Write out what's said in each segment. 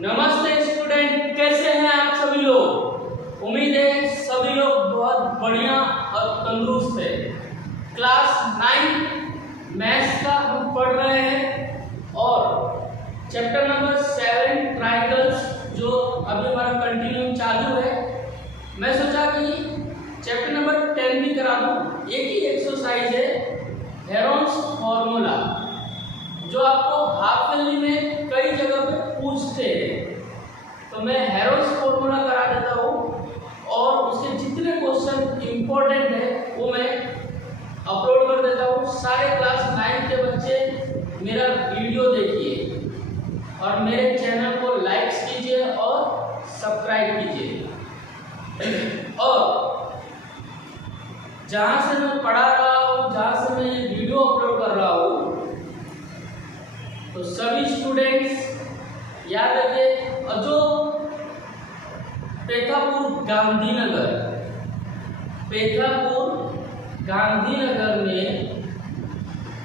नमस्ते स्टूडेंट, कैसे हैं आप सभी लोग। उम्मीद है सभी लोग बहुत बढ़िया और तंदुरुस्त है। क्लास 9 मैथ्स का हम पढ़ रहे हैं और चैप्टर नंबर 7 ट्रायंगल्स जो अभी हमारा कंटिन्यू चालू है। मैं सोचा कि चैप्टर नंबर 10 भी करा दूं। एक ही एक्सरसाइज है हेरोन्स फॉर्मूला, जो आपको हाफ ईयरली में कई जगह पे पूछते हैं। तो मैं हेरोन्स फॉर्मूला करा देता हूँ और उसके जितने क्वेश्चन इंपॉर्टेंट है वो मैं अपलोड कर देता हूँ। सारे क्लास 9 के बच्चे मेरा वीडियो देखिए और मेरे चैनल को लाइक्स कीजिए और सब्सक्राइब कीजिए। और जहाँ से मैं पढ़ा रहा हूँ, जहाँ से मैं वीडियो अपलोड कर रहा हूँ, तो सभी स्टूडेंट्स याद रखिए। जो पेथापुर गांधीनगर में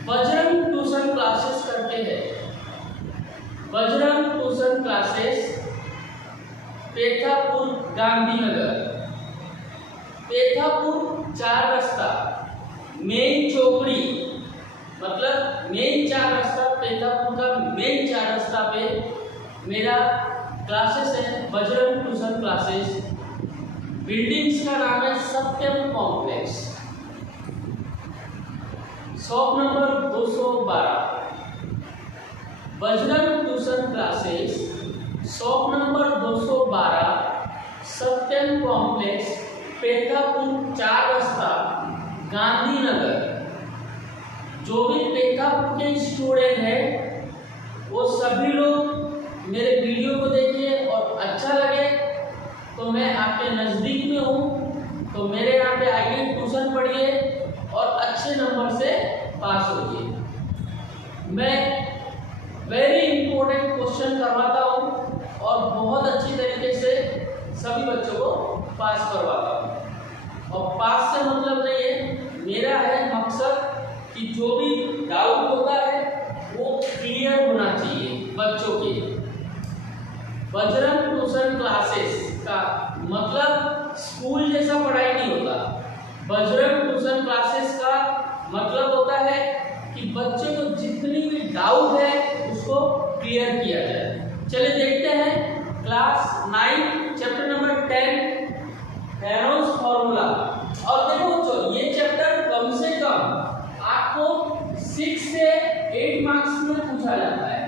बजरंग ट्यूशन क्लासेस करते हैं। Bajrang tuition classes Pethapur Gandhinagar. पेथापुर 4 रास्ता मेन चौकड़ी, मतलब मेन 4 रास्ता, पेथापुर का मेन 4 रास्ता पे मेरा क्लासेस है, बजरंग ट्यूशन क्लासेस। बिल्डिंग्स का नाम है Satyam complex, shop number 212। Bajrang tuition classes, shop number 212, Satyam complex, Pethapur 4 रास्ता, गांधीनगर। जो भी पेथापुर के स्टूडेंट हैं वो सभी लोग मेरे वीडियो को देखिए और अच्छा लगे तो मैं आपके नज़दीक में हूँ, तो मेरे यहाँ पे आइए, ट्यूशन पढ़िए और अच्छे नंबर से पास होइए। मैं वेरी इंपॉर्टेंट क्वेश्चन करवाता हूँ और बहुत अच्छी तरीके से सभी बच्चों को पास करवाता हूँ। और पास से मतलब नहीं है, मेरा है मकसद कि जो भी डाउट होता है वो क्लियर होना चाहिए बच्चों के। बजरंग ट्यूशन क्लासेस का मतलब स्कूल जैसा पढ़ाई नहीं होता। बजरंग ट्यूशन क्लासेस का मतलब होता है कि बच्चे को जितनी भी डाउट है उसको क्लियर किया जाए। चलिए देखते हैं class 9 chapter number 10 Heron's formula. और देखो बच्चों, ये चैप्टर कम से कम आपको 6 से 8 मार्क्स में पूछा जाता है,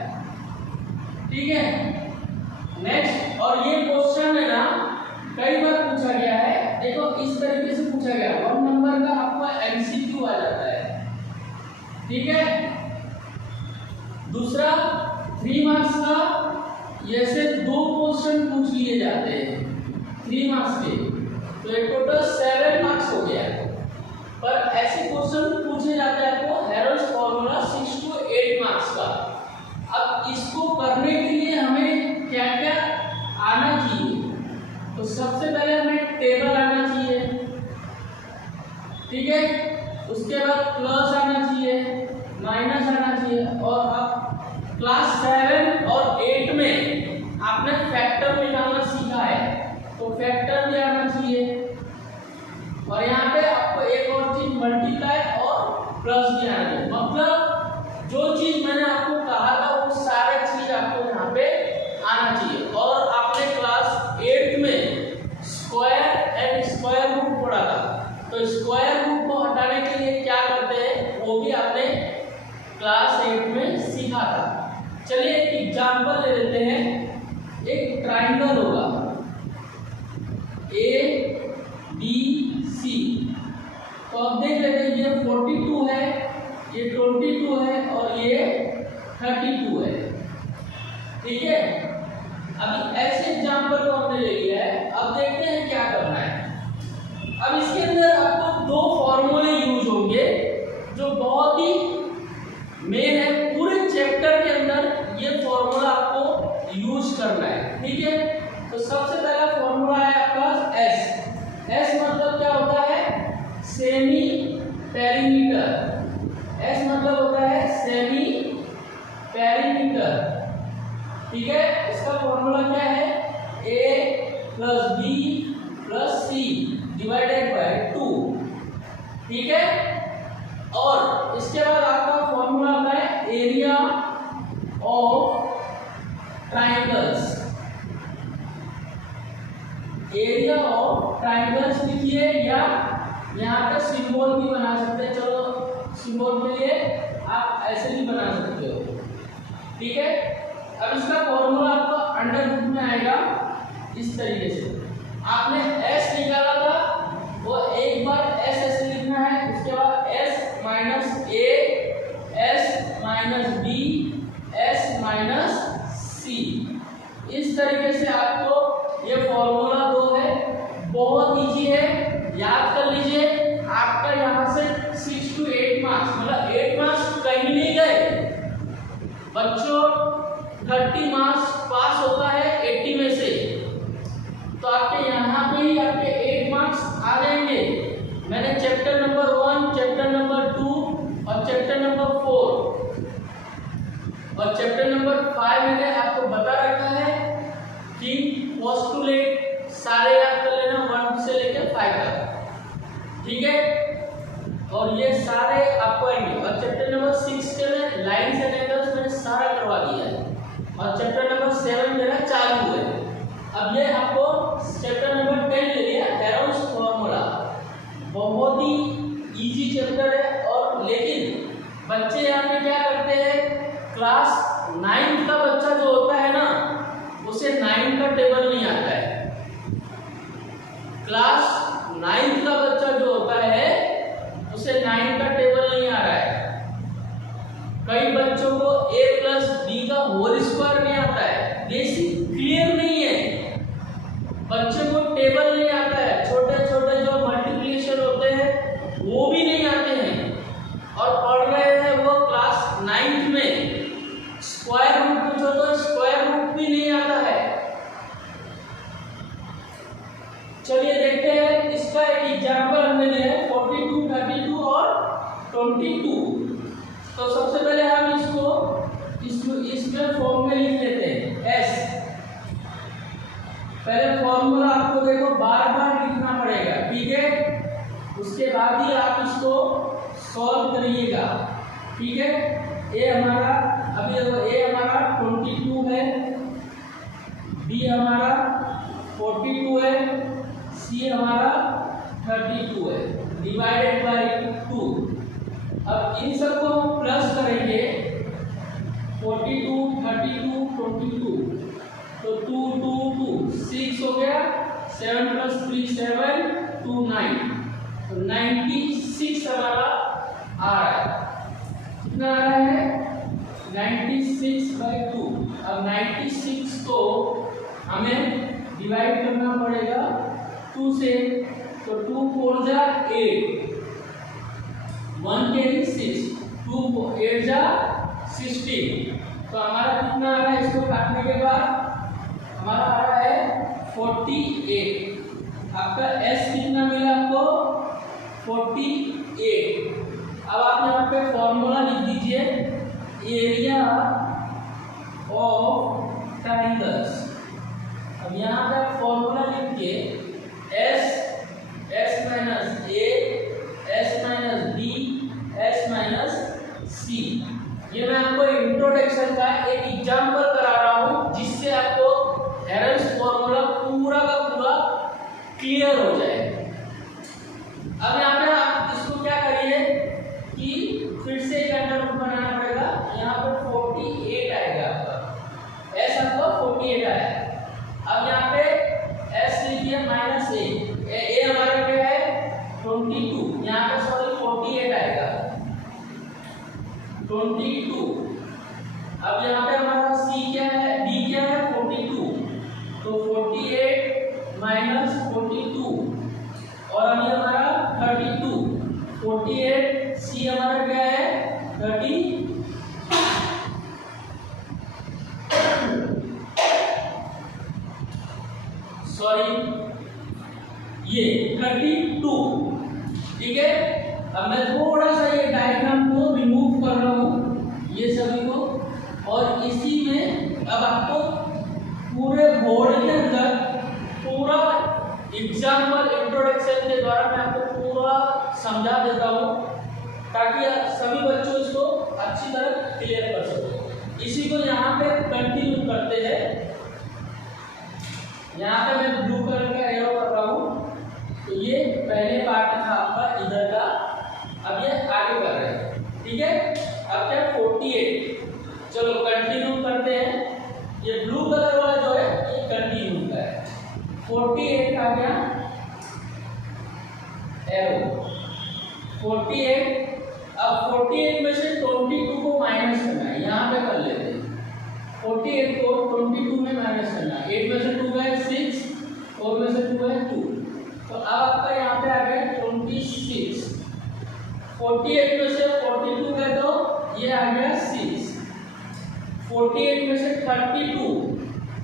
ठीक है। नेक्स्ट, और ये क्वेश्चन है ना कई बार पूछा गया है। देखो इस तरीके से पूछा गया, 1 नंबर का आपको एमसीक्यू आ जाता है, ठीक है। दूसरा 3 मार्क्स का ऐसे 2 क्वेश्चन पूछ लिए जाते हैं 3 मार्क्स के, तो एक टोटल 7 मार्क्स हो गया। पर ऐसे क्वेश्चन पूछे जाते हैं आपको हेरोन्स फॉर्मूला 6 to 8 मार्क्स का। अब इसको करने के लिए हमें क्या क्या आना चाहिए, तो सबसे पहले हमें टेबल आना चाहिए, ठीक है। उसके बाद प्लस आना चाहिए, माइनस आना चाहिए। और अब क्लास 7 और 8 में आपने फैक्टर निकालना सीखा है, तो फैक्टर भी आना चाहिए। और यहाँ पे आपको एक और चीज मल्टीप्लाई और प्लस भी आना चाहिए। मतलब जो चीज मैंने आपको कहा था वो सारे चीज आपको यहाँ पे आना चाहिए। और आपने क्लास 8 में स्क्वायर एंड स्क्वायर रूट पढ़ा था, तो स्क्वायर रूट को हटाने के लिए क्या करते हैं वो भी आपने क्लास 8 में सीखा था। चलिए एक एग्जांपल ले लेते हैं। एक ट्राइंगल होगा ABC, तो अब देख लेते हैं, ये 42 है, ये 22 है और ये 32 है, ठीक है। अभी ऐसे एग्जांपल को हमने ले लिया है। अब देखते हैं क्या करना है। अब इसके अंदर आपको 2 फॉर्मूले यूज होंगे जो बहुत ही मेन है। पूरे चैप्टर के अंदर ये फॉर्मूला आपको यूज करना है, ठीक है। तो सबसे पहला फॉर्मूला है आपका एस। एस मतलब क्या होता है, सेमी पेरीमीटर। एस मतलब होता है सेमी पेरीमीटर। ठीक है, इसका फॉर्मूला क्या है, a plus B plus C divided by 2। ठीक है, और इसके बाद आपका फॉर्मूला आता है area of triangles. Area of triangles लिखिए, या यहाँ पे सिंबल भी बना सकते हैं। चलो सिंबल के लिए आप ऐसे भी बना सकते हो। ठीक है, अब इसका फॉर्मूला आपको अंडर रूट में आएगा इस तरीके से। आपने s निकाला था, वो एक बार s ऐसे लिखना है, उसके बाद s minus a, s minus b, s minus c। इस तरीके से आपको ये फॉर्मूला 2 है, बहुत इजी है, याद कर लीजिए। आपका यहाँ से 6 to 8 मार्क्स, मतलब 8 मार्क्स कहीं नहीं गए बच्चों। 30 मार्क्स पास होता है 80 में से, तो आपके यहाँ पे ही आपके 8 मार्क्स आ जाएंगे। मैंने चैप्टर नंबर 1, चैप्टर नंबर 2 और चैप्टर नंबर 4 और चैप्टर नंबर 5 मैंने आपको बता रखा है कि पोस्टुलेट सारे याद कर लेना 1 से लेकर 5 तक। ठीक है, और ये सारे आपको आएंगे। और चैप्टर नंबर 6 के में लाइन्स एंड एंगल्स मैंने सारा करवा दिया है, और चैप्टर नंबर 7 मेरा चालू है। अब ये आपको चैप्टर नंबर 10 ले लिया, हेरोल्ड्स फॉर्मूला। बहुत ही इजी चैप्टर है, और लेकिन बच्चे यहाँ पे क्या करते हैं, क्लास 9 का बच्चा जो होता है ना, उसे 9 का टेबल नहीं आता है। क्लास 9 का बच्चा जो होता है उसे 9 का टेबल नहीं आ रहा है। कई बच्चों को a प्लस बी का होल स्क्वायर नहीं आता है, बेसिक क्लियर नहीं है, बच्चे को टेबल नहीं आता है, छोटे छोटे जो मल्टीप्लिकेशन होते हैं वो भी नहीं आते हैं, और पढ़ रहे हैं वो क्लास 9 में। स्क्वायर रूट पूछो तो स्क्वायर रूट भी नहीं आता है। चलिए देखते हैं, इसका एक एग्जाम्पल हमने लिया है 42, 32 और 22। तो सबसे पहले हम इसमें फॉर्म में लिख लेते हैं s। पहले फॉर्मूला आपको देखो बार बार लिखना पड़ेगा, ठीक है, उसके बाद ही आप इसको सॉल्व करिएगा। ठीक है, a हमारा अभी a हमारा 22 है, b हमारा 42 है, c हमारा 32 है, डिवाइडेड बाय 2। अब इन सबको हम प्लस करेंगे, 42, 32, 22, तो 2, 2, 2, 6 हो गया, 7 प्लस 3 7, 2 9, तो 96 हमारा आ रहा है। कितना आ रहा है, 96/2। अब 96 को हमें डिवाइड करना पड़ेगा 2 से, तो 2 4 जा 8, 1 कैरी 6, 2 8 जा 16। तो हमारा कितना आ रहा है, इसको काटने के बाद हमारा आ रहा है 48। आपका s कितना मिला आपको, 48। अब आप यहाँ पे फॉर्मूला लिख दीजिए, एरिया ऑफ ट्राइंगल्स। अब यहाँ पे फॉर्मूला लिख के s minus a, s minus b, s minus c। ये मैं आपको इंट्रोडक्शन का एक एग्जाम्पल करा रहा हूँ, जिससे आपको हेरोल्ड्स फॉर्मूला पूरा का पूरा क्लियर हो जाए। अब यहाँ पे आप इसको क्या करिए कि फिर से एक अंडर रूट बनाना पड़ेगा। यहाँ पर 48 आएगा आपका, s आपका 48 आया। अब यहाँ पे s लिखिए माइनस a हमारा क्या है 22, यहाँ पे सॉरी 48 आएगा 22। अब यहाँ पे हमारा c क्या है, d क्या है 42, तो 48 माइनस 42, और अभी हमारा 32, 48 c हमारा क्या है 30, सॉरी ये 32। ठीक है, अब मैं थोड़ा सा ये डायग्राम को रिमूव कर रहा हूँ, ये सभी को, और इसी में अब आपको पूरे बोर्ड के अंदर पूरा एग्जाम्पल इंट्रोडक्शन के द्वारा मैं आपको पूरा समझा देता हूँ ताकि सभी बच्चों इसको अच्छी तरह क्लियर कर सके। इसी को यहाँ पे कंटिन्यू करते हैं। यहाँ पे मैं ब्लू कलर का एरो कर रहा हूँ, तो ये पहले पार्ट था आपका इधर का, अब ये आगे कर रहे हैं, ठीक है। अब क्या 48, चलो कंटिन्यू करते हैं। ये ब्लू कलर वाला जो है ये कंटिन्यू का है। 48 आ गया एरो 48। अब 48 में से 22 को माइनस करना है, यहाँ पे कर लेते हैं। 48 को 22 में माइनस करना है। 8 में से 2 गए 6, 4 में से 2 गए 2, तो अब आपका यहाँ पे आ गया 26। 48 में से 42 गए तो ये आ गया 6। 48 में से 32,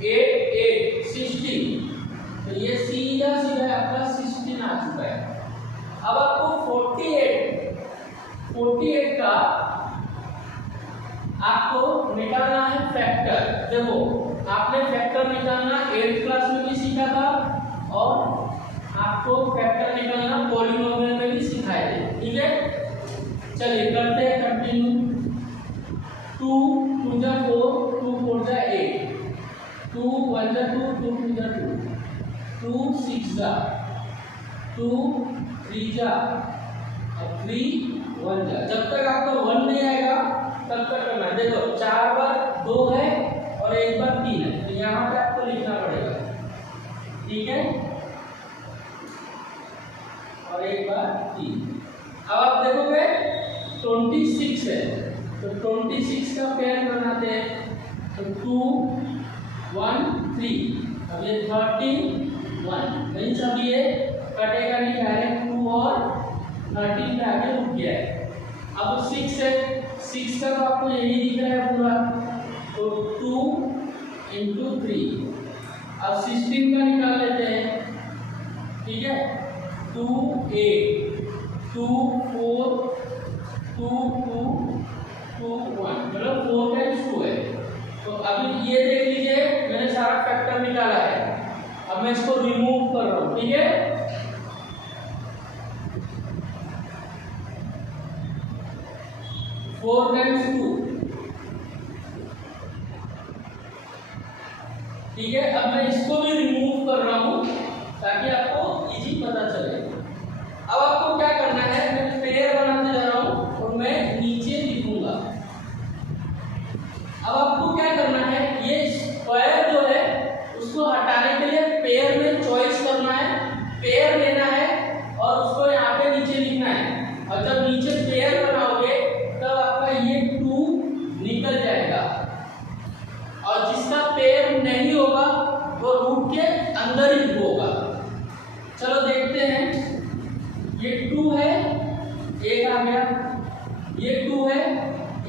8 8 16, तो ये सीधा सीधा आपका 16 आ चुका है। अब आपको 48 का आपको निकालना है फैक्टर। देखो आपने फैक्टर निकालना 8th क्लास में भी सीखा था और आपको फैक्टर निकालना पॉलिनोमियल में भी सिखाए थे, ठीक है। चलिए करते हैं कंटिन्यू। 2 2 जा 4, 2 4 जा 8, 2 1 जा 2, 2 2 जा 2, 2 6 जा 2, 3 जा 3, 1 जा। जब तक आपका 1 नहीं आएगा तब तक करना। देखो 4 बार 2 है और 1 बार 3 है, तो यहाँ पे आपको लिखना पड़ेगा, ठीक है, और 1 बार 3। अब आप देखोगे 26 है, तो 26 का पेयर बनाते हैं, तो 2 1 3। अब ये 13 1, इन सब ये कटेगा नहीं, डायरेक्ट 2 और 13 पे आगे रुक गया है। अब 6 है, 6 का तो आपको यही दिख रहा है पूरा, तो 2 × 3। अब 16 का निकाल लेते हैं, ठीक है। 2 8 2 4 2 2 2 1, मतलब 4 टाइम्स 2 है। तो अभी ये देख लीजिए मैंने सारा फैक्टर निकाला है। अब मैं इसको रिमूव कर रहा हूँ, ठीक है। 4 टाइम्स 2, ठीक है। अब मैं इसको भी रिमूव कर रहा हूं ताकि आपको इजी पता चले। अब आपको क्या करना है, मैं पेयर बनाने जा रहा हूं और मैं नीचे लिखूंगा। अब आपको क्या करना है, ये स्क्वायर जो है उसको हटाने के लिए पेयर में चॉइस करना है, पेयर लेना है और उसको यहाँ पे नीचे लिखना है। और जब नीचे पेयर बनाओगे तब आपका ये 2 निकल जाएगा, और जिसका पेयर नहीं होगा वो रूट के अंदर ही होगा। चलो देखते हैं, ये 2 है 1 आ गया, ये 2 है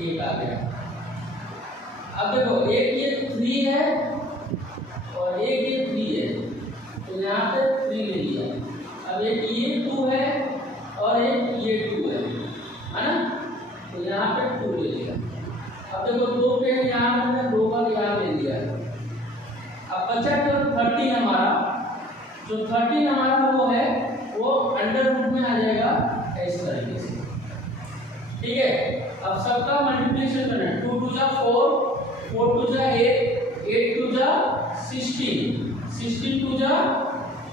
1 आ गया। अब देखो एक ये 3 है और एक ये 3 है, तो यहाँ पे 3 ले लिया। अब एक ये 2 है और एक ये 2 है ना, तो यहाँ पे 2 ले लिया। अब देखो 2 पे यहाँ मैंने 2 बार यहाँ ले लिया। अब बचा जो 13 हमारा, जो 13 हमारा वो है वो अंडर रूट में आ जाएगा इस तरीके से, ठीक है। अब सबका मल्टीप्लिकेशन करना है। 2 2 जा 4, 4 2 जा 8, 8 2 जा 16, 16 2 जा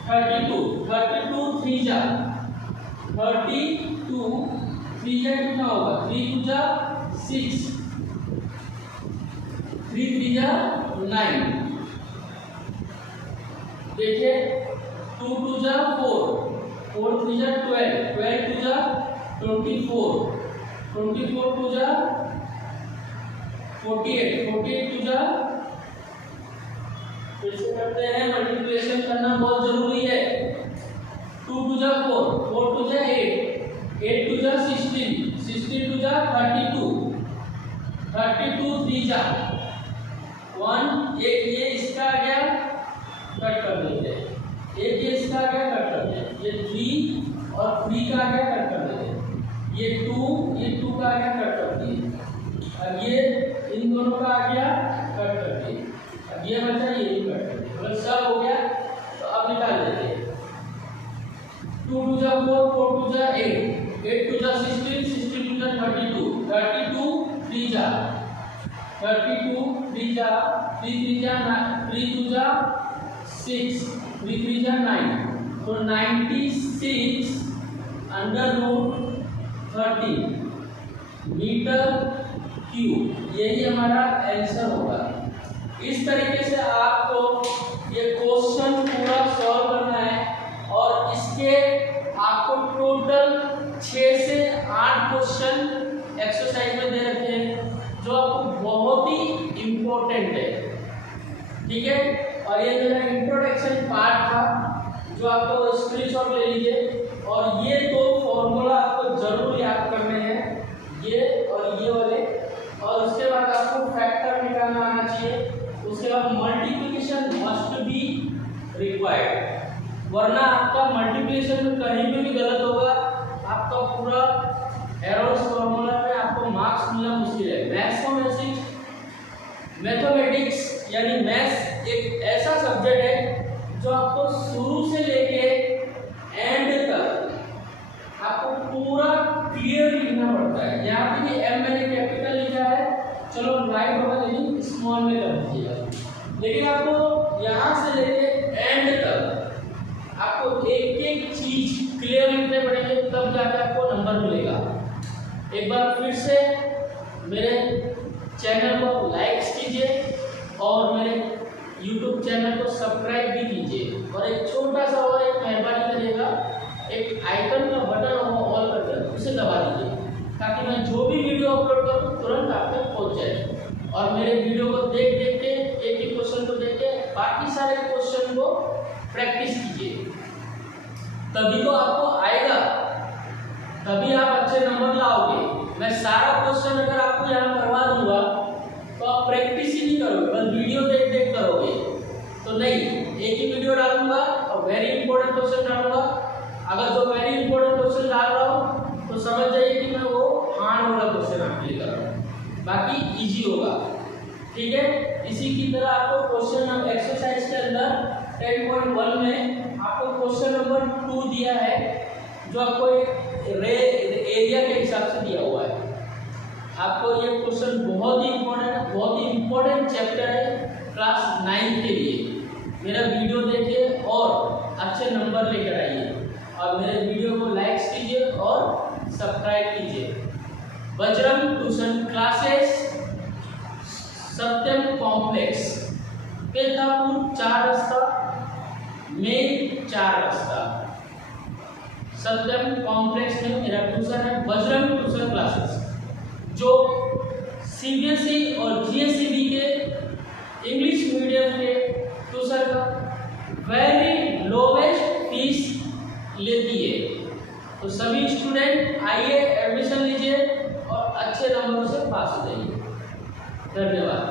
32, 32 3 जा 32, 3 जा कितना होगा, 3 2 जा 6, 3 3 जा 9। देखिए 2 2 जा 4, 4 3 जा 12, 12 2 जा 24, 24 2 जा 48, 48 2 जा, फिर से करते हैं, मल्टीप्लिकेशन करना बहुत जरूरी है। 2 2 जा 4, 4 2 जा 8, 8 2 जा 16, 16 2 जा 32, 32 3 जा 1, एक ये इसका आ गया कट कर देते हैं, एक ये इसका आ गया कट कर देते हैं, ये 3 और 3 का आ गया कट कर देते हैं, ये 2 का आ गया कट कर दिए। अब ये इन दोनों का आ गया कट कर दिए। 32, 3 जा 3 2 जा 6, 3 3 जा 9, तो 96 √13 मीटर क्यूब, यही हमारा आंसर होगा। इस तरीके से आपको ये क्वेश्चन पूरा सॉल्व करना है और इसके आपको टोटल 6 से 8 क्वेश्चन एक्सरसाइज में दे रखे हैं जो आपको बहुत ही इम्पोर्टेंट है, ठीक है। और ये मेरा इंट्रोडक्शन पार्ट था जो आपको स्क्रीनशॉट ले लीजिए, और ये दो फॉर्मूला आपको जरूर याद करने हैं, ये और ये वाले, और उसके बाद आपको फैक्टर निकालना आना चाहिए, उसके बाद मल्टीप्लिकेशन मस्ट बी रिक्वायर्ड, वरना आपका मल्टीप्लिकेशन में कहीं पे भी गलत होगा, आपका पूरा एरर्स फॉर्मूला पे आपको मार्क्स मिलना मुश्किल है। मैथमेटिक्स यानी मैथ्स एक ऐसा सब्जेक्ट है जो आपको शुरू से लेके एंड तक आपको पूरा क्लियर लिखना पड़ता है। यहाँ पे भी एम मैंने कैपिटल लिखा है, चलो राइट होगा लेकिन स्मॉल में कर दीजिएगा, लेकिन आपको यहाँ से लेके एंड तक आपको एक एक चीज क्लियर लिखने पड़ेंगे, तब जाके आपको नंबर मिलेगा। एक बार फिर से मेरे चैनल को लाइक कीजिए और मेरे YouTube चैनल को सब्सक्राइब भी कीजिए, और एक छोटा सा और एक मेहरबानी करिएगा, एक आइकन का बटन होगा ऑल करके उसे दबा दीजिए, ताकि मैं जो भी वीडियो अपलोड करूँ तुरंत आप तक पहुँच जाए। और मेरे वीडियो को देख देख के एक ही क्वेश्चन को देख के बाकी सारे क्वेश्चन को प्रैक्टिस कीजिए, तभी तो आपको आएगा, तभी आप अच्छे नंबर लाओगे। मैं सारा क्वेश्चन अगर आपको यहाँ करवा दूंगा तो आप प्रैक्टिस ही नहीं करोगे, बस वीडियो देख देख करोगे, तो नहीं, एक ही वीडियो डालूंगा और वेरी इंपॉर्टेंट क्वेश्चन डालूंगा। अगर जो वेरी इंपॉर्टेंट क्वेश्चन डाल रहा हूँ तो समझ जाइए कि मैं वो हार्ड वाला क्वेश्चन आपके लिए कर रहा हूँ, बाकी इजी होगा, ठीक है। इसी की तरह आपको क्वेश्चन एक्सरसाइज के अंदर 10.1 में आपको क्वेश्चन नंबर 2 दिया है, जो आपको एरिया के हिसाब से दिया हुआ है। आपको ये क्वेश्चन बहुत ही इम्पोर्टेंट है, बहुत ही इम्पोर्टेंट चैप्टर है क्लास 9 के लिए। मेरा वीडियो देखिए और अच्छे नंबर लेकर आइए, और मेरे वीडियो को लाइक कीजिए और सब्सक्राइब कीजिए। बजरंग ट्यूशन क्लासेस, सत्यम कॉम्प्लेक्स, पेथापुर 4 रास्ता, मेन 4 रास्ता, सत्यम कॉम्प्लेक्स में मेरा ट्यूशन है बजरंग ट्यूशन क्लासेस, जो CBSE और GSEB के इंग्लिश मीडियम के ट्यूशन का वेरी लोवेस्ट फीस लेती है। तो सभी स्टूडेंट आइए, एडमिशन लीजिए और अच्छे नंबरों से पास हो जाइए। धन्यवाद।